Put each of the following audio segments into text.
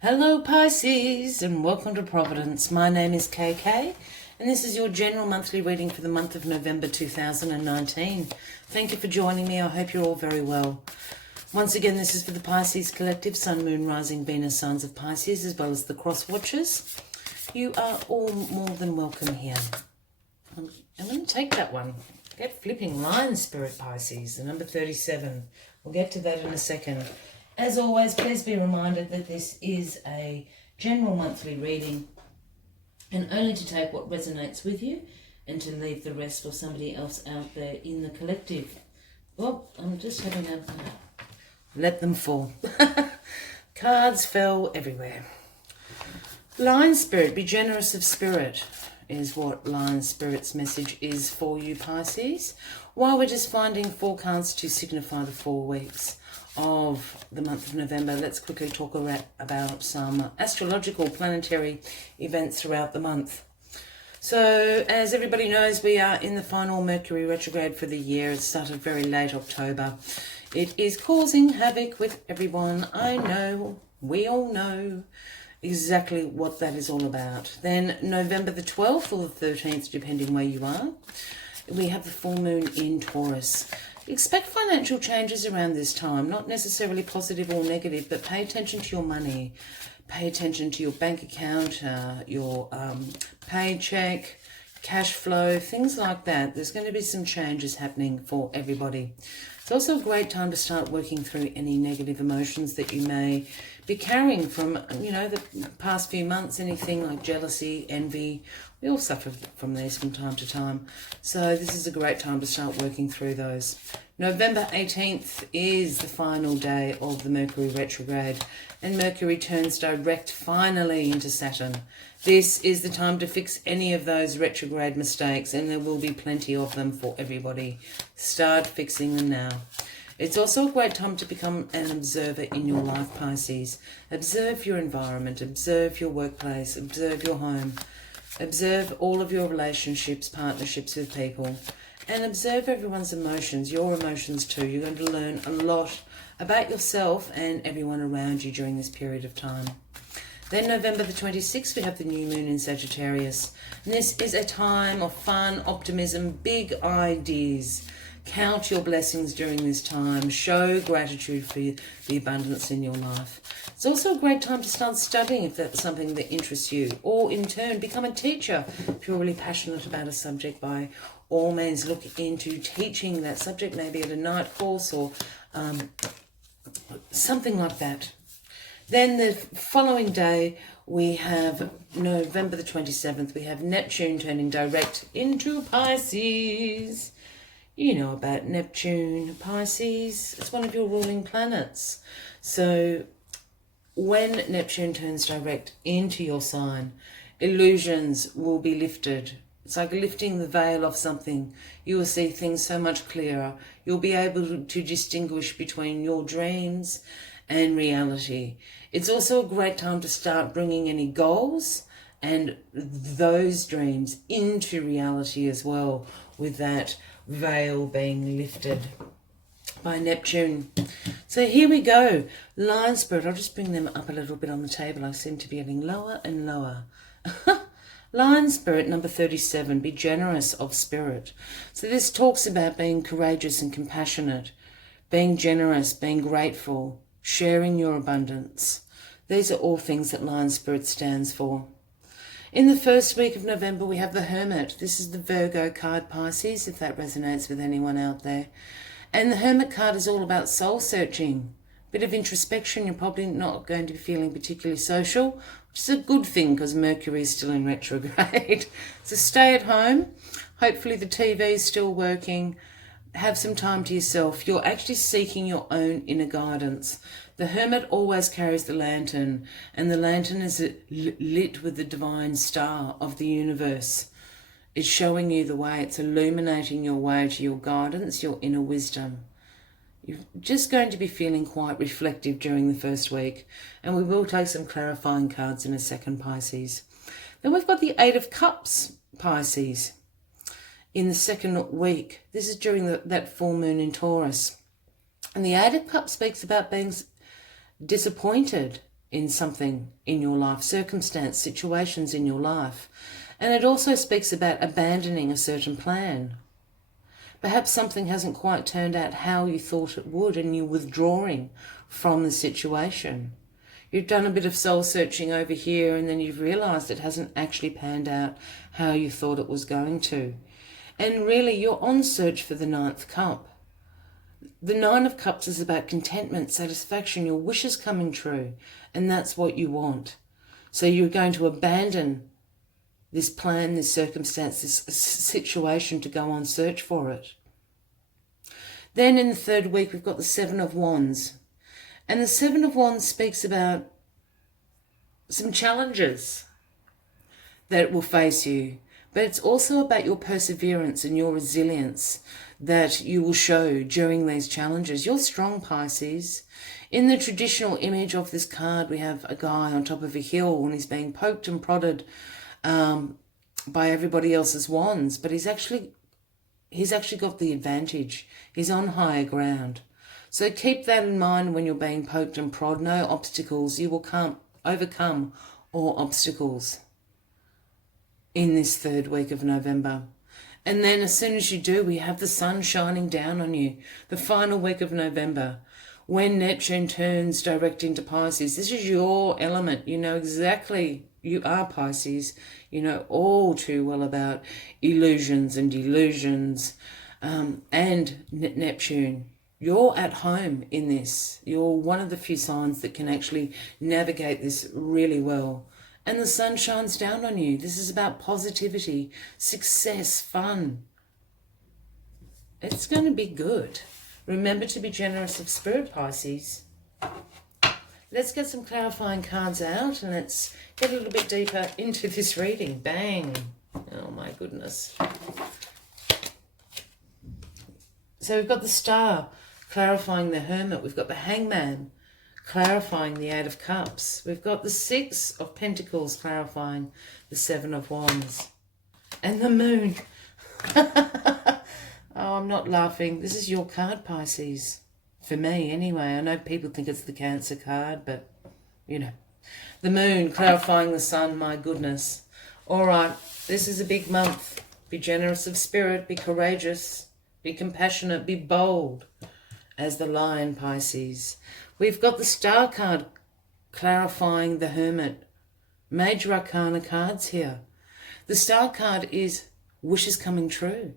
Hello Pisces and welcome to Providence. My name is KK and this is your general monthly reading for the month of November 2019. Thank you for joining me. I hope you're all very well. Once again, this is for the Pisces Collective, Sun, Moon, Rising, Venus, signs of Pisces, as well as the cross watchers. You are all more than welcome here. I'm going to take that one. Get flipping line, Spirit Pisces, the number 37. We'll get to that in a second. As always, please be reminded that this is a general monthly reading and only to take what resonates with you and to leave the rest for somebody else out there in the collective. Well, I'm just having a... let them fall. Cards fell everywhere. Lion Spirit, be generous of spirit, is what Lion Spirit's message is for you, Pisces. While we're just finding 4 cards to signify the 4 weeks of the month of November, let's quickly talk about some astrological planetary events throughout the month. So, as everybody knows, we are in the final Mercury retrograde for the year. It started very late October. It is causing havoc with everyone. I know, we all know exactly what that is all about. Then November the 12th or the 13th, depending where you are, we have the full moon in Taurus. Expect financial changes around this time, not necessarily positive or negative, but pay attention to your money. Pay attention to your bank account, your paycheck, cash flow, things like that. There's going to be some changes happening for everybody. It's also a great time to start working through any negative emotions that you may be carrying from, the past few months, anything like jealousy, envy. We all suffer from these from time to time. So this is a great time to start working through those. November 18th is the final day of the Mercury retrograde, and Mercury turns direct finally into Saturn. This is the time to fix any of those retrograde mistakes, and there will be plenty of them for everybody. Start fixing them now. It's also a great time to become an observer in your life, Pisces. Observe your environment, observe your workplace, observe your home, observe all of your relationships, partnerships with people, and observe everyone's emotions, your emotions too. You're going to learn a lot about yourself and everyone around you during this period of time. Then November the 26th, we have the new moon in Sagittarius. And this is a time of fun, optimism, big ideas. Count your blessings during this time. Show gratitude for the abundance in your life. It's also a great time to start studying if that's something that interests you. Or in turn, become a teacher. If you're really passionate about a subject, by all means look into teaching that subject, maybe at a night course or something like that. Then the following day, we have November the 27th, we have Neptune turning direct into Pisces. You know about Neptune, Pisces. It's one of your ruling planets. So when Neptune turns direct into your sign, illusions will be lifted. It's like lifting the veil off something. You will see things so much clearer. You'll be able to distinguish between your dreams and reality. It's also a great time to start bringing any goals and those dreams into reality as well, with that veil being lifted by Neptune. So here we go. Lion Spirit, I'll just bring them up a little bit on the table. I seem to be getting lower and lower. Lion Spirit, number 37, be generous of spirit. So this talks about being courageous and compassionate, being generous, being grateful, sharing your abundance. These are all things that Lion Spirit stands for. In the first week of November, we have the Hermit. This is the Virgo card, Pisces, if that resonates with anyone out there. And the Hermit card is all about soul searching. Bit of introspection. You're probably not going to be feeling particularly social, which is a good thing because Mercury is still in retrograde. So stay at home. Hopefully the TV is still working. Have some time to yourself. You're actually seeking your own inner guidance. The Hermit always carries the lantern, and the lantern is lit with the divine star of the universe. It's showing you the way. It's illuminating your way to your guidance, your inner wisdom. You're just going to be feeling quite reflective during the first week, and we will take some clarifying cards in a second, Pisces. Then we've got the Eight of Cups, Pisces, in the second week. This is during that full moon in Taurus. And the Eight of Cups speaks about being disappointed, in something in your life, circumstance, situations in your life. And it also speaks about abandoning a certain plan. Perhaps something hasn't quite turned out how you thought it would, and you're withdrawing from the situation. You've done a bit of soul searching over here, and then you've realised it hasn't actually panned out how you thought it was going to. And really, you're on search for the 9th cup. The 9 of Cups is about contentment, satisfaction, your wishes coming true, and that's what you want. So you're going to abandon this plan, this circumstance, this situation to go on search for it. Then in the 3rd week, we've got the 7 of Wands. And the 7 of Wands speaks about some challenges that will face you. But it's also about your perseverance and your resilience that you will show during these challenges. You're strong, Pisces. In the traditional image of this card, we have a guy on top of a hill and he's being poked and prodded by everybody else's wands, but he's actually got the advantage. He's on higher ground. So keep that in mind when you're being poked and prodded. No obstacles. You will overcome all obstacles in this 3rd week of November. And then as soon as you do, we have the sun shining down on you. The final week of November, when Neptune turns direct into Pisces. This is your element. You know exactly, you are Pisces. You know all too well about illusions and delusions and Neptune. You're at home in this. You're one of the few signs that can actually navigate this really well. And the sun shines down on you. This is about positivity, success, fun. It's going to be good. Remember to be generous of spirit, Pisces. Let's get some clarifying cards out and let's get a little bit deeper into this reading. Bang. Oh my goodness. So we've got the Star clarifying the Hermit. We've got the Hangman clarifying the 8 of Cups. We've got the 6 of Pentacles clarifying the 7 of Wands. And the Moon. Oh, I'm not laughing. This is your card, Pisces. For me, anyway. I know people think it's the Cancer card, but, you know. The Moon clarifying the Sun, my goodness. All right, this is a big month. Be generous of spirit, be courageous, be compassionate, be bold. As the Lion, Pisces. We've got the Star card clarifying the Hermit. Major Arcana cards here. The Star card is wishes coming true.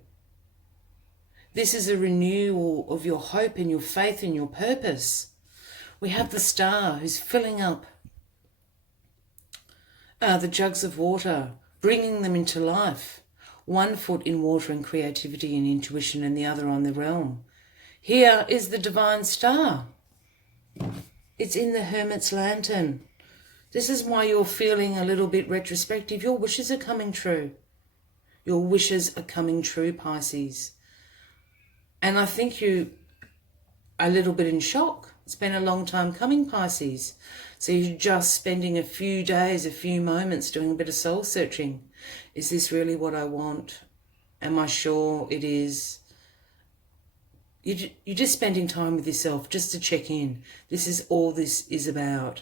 This is a renewal of your hope and your faith and your purpose. We have the Star who's filling up the jugs of water, bringing them into life. One foot in water and creativity and intuition and the other on the realm. Here is the Divine Star. It's in the Hermit's Lantern. This is why you're feeling a little bit retrospective. Your wishes are coming true. Your wishes are coming true, Pisces. And I think you are a little bit in shock. It's been a long time coming, Pisces. So you're just spending a few days, a few moments doing a bit of soul searching. Is this really what I want? Am I sure it is? You're just spending time with yourself just to check in. This is all this is about.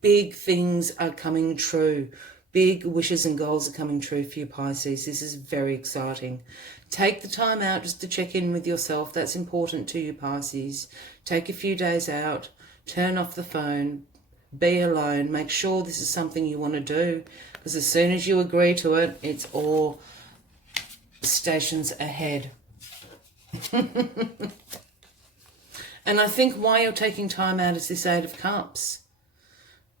Big things are coming true. Big wishes and goals are coming true for you, Pisces. This is very exciting. Take the time out just to check in with yourself. That's important to you, Pisces. Take a few days out. Turn off the phone. Be alone. Make sure this is something you want to do. Because as soon as you agree to it, it's all stations ahead. And I think why you're taking time out is this 8 of Cups.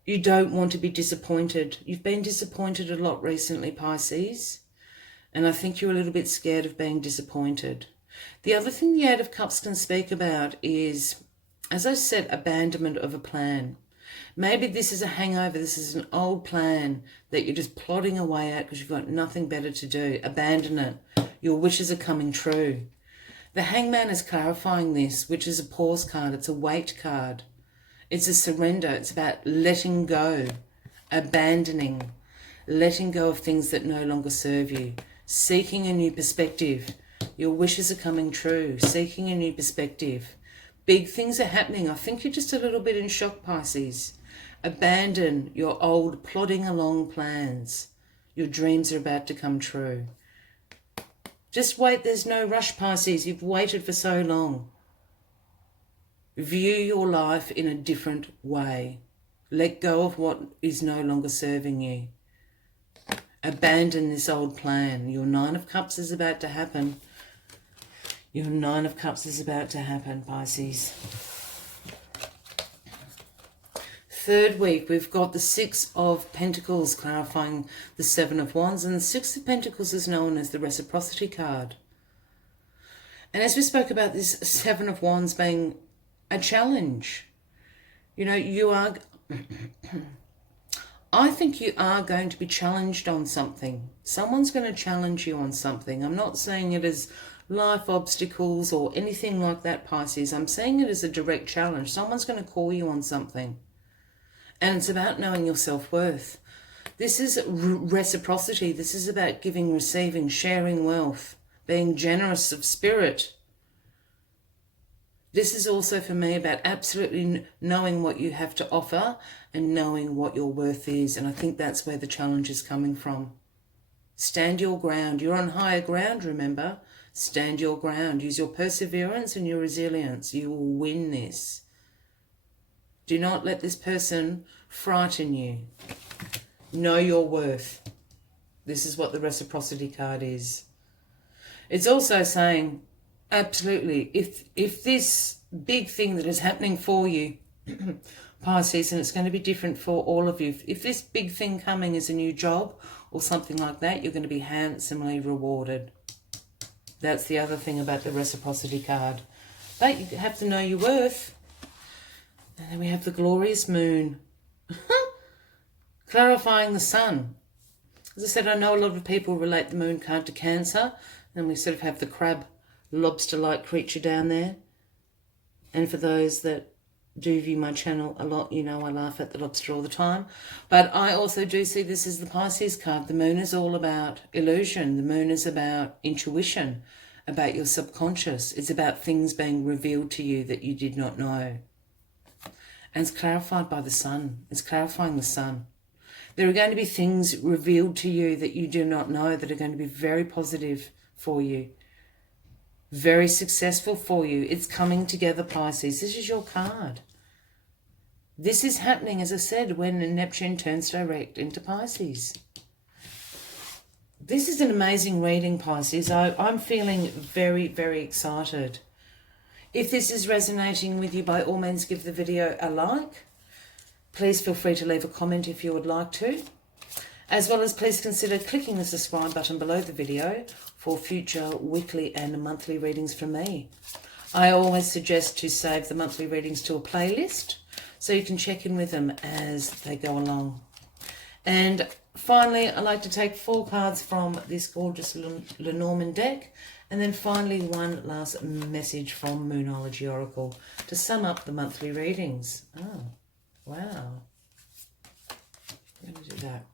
You don't want to be disappointed. You've been disappointed a lot recently, Pisces. And I think you're a little bit scared of being disappointed. The other thing the 8 of Cups can speak about is, as I said, abandonment of a plan. Maybe this is a hangover. This is an old plan that you're just plodding away at because you've got nothing better to do. Abandon it. Your wishes are coming true. The Hangman is clarifying this, which is a pause card. It's a wait card. It's a surrender. It's about letting go, abandoning, letting go of things that no longer serve you, seeking a new perspective. Your wishes are coming true, seeking a new perspective. Big things are happening. I think you're just a little bit in shock, Pisces. Abandon your old plodding along plans. Your dreams are about to come true. Just wait. There's no rush, Pisces. You've waited for so long. View your life in a different way. Let go of what is no longer serving you. Abandon this old plan. Your Nine of Cups is about to happen. Your Nine of Cups is about to happen, Pisces. Third week, we've got the Six of Pentacles clarifying the Seven of Wands. And the Six of Pentacles is known as the reciprocity card. And as we spoke about this Seven of Wands being a challenge, you know, you are... I think you are going to be challenged on something. Someone's going to challenge you on something. I'm not saying it as life obstacles or anything like that, Pisces. I'm saying it as a direct challenge. Someone's going to call you on something. And it's about knowing your self-worth. This is reciprocity. This is about giving, receiving, sharing wealth, being generous of spirit. This is also for me about absolutely knowing what you have to offer and knowing what your worth is. And I think that's where the challenge is coming from. Stand your ground. You're on higher ground, remember? Stand your ground. Use your perseverance and your resilience. You will win this. Do not let this person frighten you. Know your worth. This is what the reciprocity card is. It's also saying, absolutely, if this big thing that is happening for you, Pisces, and it's going to be different for all of you, if this big thing coming is a new job or something like that, you're going to be handsomely rewarded. That's the other thing about the reciprocity card. But you have to know your worth. And then we have the glorious moon. Clarifying the sun. As I said, I know a lot of people relate the moon card to Cancer. And we sort of have the crab, lobster-like creature down there. And for those that do view my channel a lot, you know I laugh at the lobster all the time. But I also do see this as the Pisces card. The moon is all about illusion. The moon is about intuition, about your subconscious. It's about things being revealed to you that you did not know. And it's clarified by the sun. It's clarifying the sun. There are going to be things revealed to you that you do not know that are going to be very positive for you. Very successful for you. It's coming together, Pisces. This is your card. This is happening, as I said, when Neptune turns direct into Pisces. This is an amazing reading, Pisces. I'm feeling very, very excited. If this is resonating with you, by all means, give the video a like. Please feel free to leave a comment if you would like to. As well as please consider clicking the subscribe button below the video for future weekly and monthly readings from me. I always suggest to save the monthly readings to a playlist so you can check in with them as they go along. And finally, I like to take 4 cards from this gorgeous Lenormand deck. And then finally, one last message from Moonology Oracle to sum up the monthly readings. Oh, wow. I'm going to do that.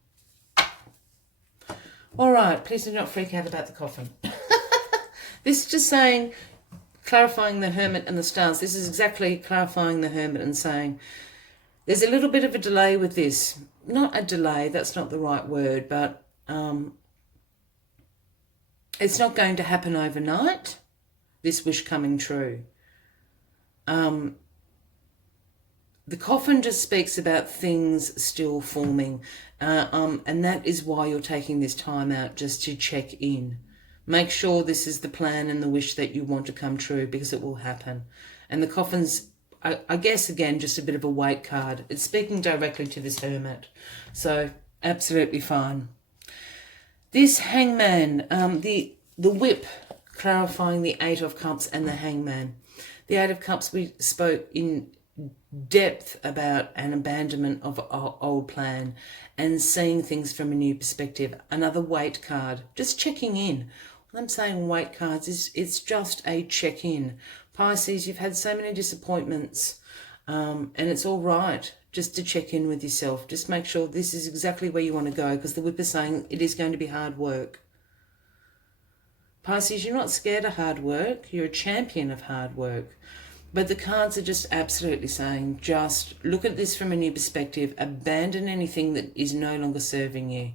All right, please do not freak out about the coffin. This is just saying, clarifying the Hermit and the stars. This is exactly clarifying the Hermit and saying, there's a little bit of a delay with this. Not a delay, that's not the right word, but it's not going to happen overnight, this wish coming true. The coffin just speaks about things still forming, and that is why you're taking this time out, just to check in. Make sure this is the plan and the wish that you want to come true, because it will happen. And the coffin's, I guess, again, just a bit of a wait card. It's speaking directly to this Hermit, so absolutely fine. This Hangman, the whip, clarifying the 8 of Cups and the Hangman. The 8 of Cups, we spoke in depth about an abandonment of our old plan and seeing things from a new perspective. Another wait card, just checking in. When I'm saying wait cards, it's just a check-in. Pisces, you've had so many disappointments, and it's all right just to check in with yourself. Just make sure this is exactly where you want to go, because the whip is saying it is going to be hard work. Pisces, you're not scared of hard work. You're a champion of hard work. But the cards are just absolutely saying, just look at this from a new perspective. Abandon anything that is no longer serving you.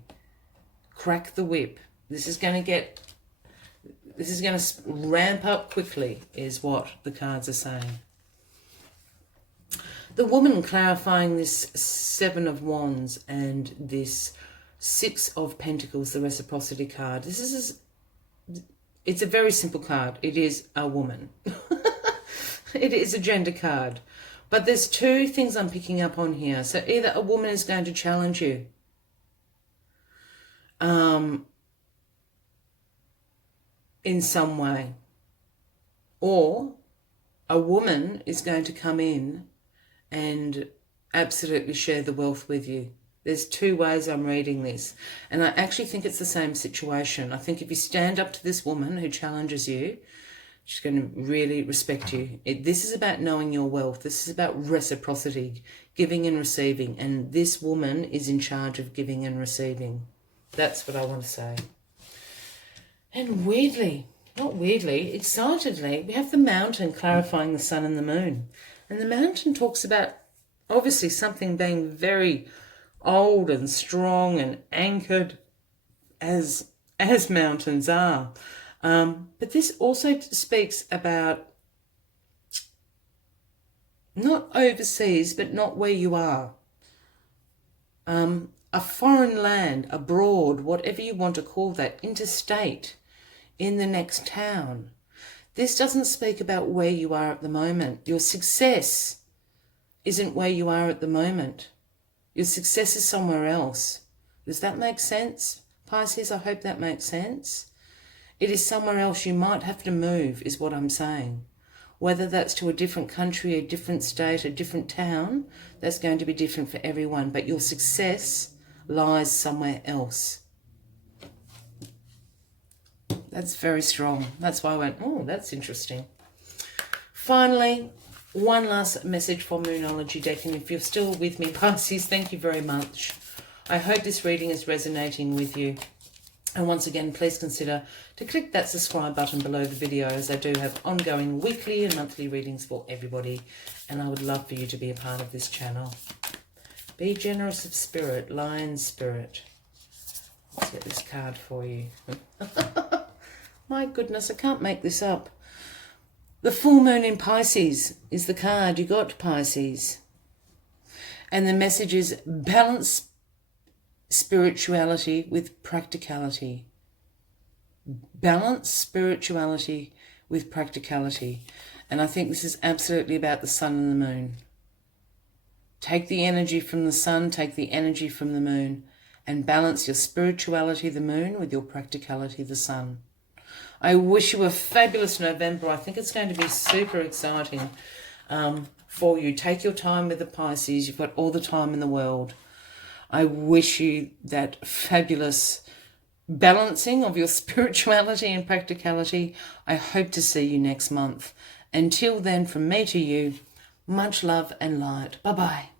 Crack the whip. This is going to ramp up quickly, is what the cards are saying. The woman clarifying this Seven of Wands and this Six of Pentacles, the reciprocity card. It's a very simple card. It is a woman. It is a gender card. But there's two things I'm picking up on here. So either a woman is going to challenge you. In some way. Or a woman is going to come in and absolutely share the wealth with you. There's two ways I'm reading this. And I actually think it's the same situation. I think if you stand up to this woman who challenges you, she's going to really respect you. This is about knowing your wealth. This is about reciprocity, giving and receiving. And this woman is in charge of giving and receiving. That's what I want to say. And weirdly, not weirdly, excitedly, we have the mountain clarifying the sun and the moon. And the mountain talks about obviously something being very old and strong and anchored as mountains are. But this also speaks about not overseas, but not where you are. A foreign land, abroad, whatever you want to call that, interstate, in the next town. This doesn't speak about where you are at the moment. Your success isn't where you are at the moment. Your success is somewhere else. Does that make sense, Pisces? I hope that makes sense. It is somewhere else. You might have to move, is what I'm saying. Whether that's to a different country, a different state, a different town, that's going to be different for everyone. But your success lies somewhere else. That's very strong. That's why I went, oh, that's interesting. Finally, one last message for Moonology deck. And if you're still with me, Pisces, thank you very much. I hope this reading is resonating with you. And once again, please consider to click that subscribe button below the video, as I do have ongoing weekly and monthly readings for everybody. And I would love for you to be a part of this channel. Be generous of spirit, lion spirit. Let's get this card for you. My goodness, I can't make this up. The full moon in Pisces is the card you got, Pisces. And the message is balance spirituality with practicality. Balance spirituality with practicality. And I think this is absolutely about the sun and the moon. Take the energy from the sun, take the energy from the moon, and balance your spirituality, the moon, with your practicality, the sun. I wish you a fabulous November. I think it's going to be super exciting for you. Take your time with the Pisces. You've got all the time in the world. I wish you that fabulous balancing of your spirituality and practicality. I hope to see you next month. Until then, from me to you, much love and light. Bye-bye.